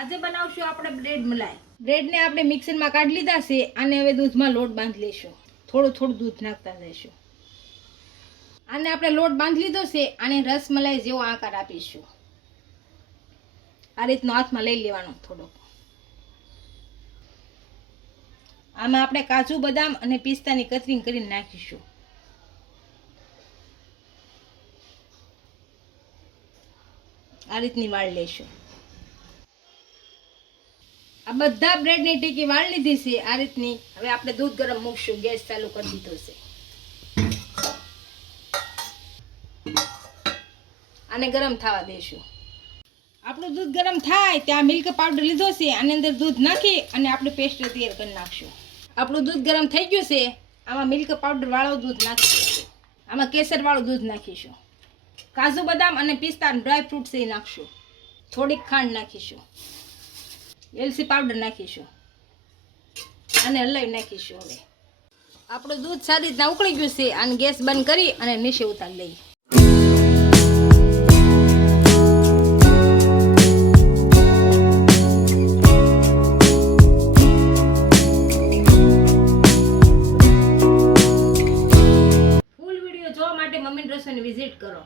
આજે બનાવશું આપણે બ્રેડ મલાઈ. બ્રેડને આપણે મિક્સરમાં કાઢી લીધા છે. આને હવે દૂધમાં લોટ બાંધી લઈશું. થોડું થોડું દૂધ નાખતા જઈશું. આને આપણે લોટ બાંધી લીધો છે. આને રસમલાઈ જેવો આકાર આપીશું. આ રીતનો હાથમાં લઈ લેવાનો થોડોક. આમાં આપણે કાજુ બદામ અને પિસ્તાની કતરી કરીને નાખીશું. આ રીતની વાળ લઈશું. આ બધા બ્રેડની ટીકી વાળ લીધી છે આ રીતની. હવે આપણે દૂધ ગરમ મૂકશું. ગેસ ચાલુ કરી દીધો છે. આને ગરમ થવા દઈશું. આપણું દૂધ ગરમ થાય ત્યાં મિલ્ક પાવડર લીધો છે. આની અંદર દૂધ નાખી અને આપણે પેસ્ટ તૈયાર કરી નાખશું. આપણું દૂધ ગરમ થઈ ગયું છે. આમાં મિલ્ક પાવડર વાળું દૂધ નાખી દઈશું. આમાં કેસર વાળું દૂધ નાખીશું. કાજુ બદામ અને પિસ્તા ડ્રાય ફ્રૂટ્સ એ નાખશું. થોડીક ખાંડ નાખીશું. એલચી પાવડર નાખીશું. અને હલાવી નાખીશું. હવે આપણું દૂધ સારી રીતના ઉકળી ગયું છે. આને ગેસ બંધ કરી અને નીચે ઉતારી લઈએ. ફૂલ વિડીયો જોવા માટે મમ્મીની રસોઈની વિઝિટ કરો.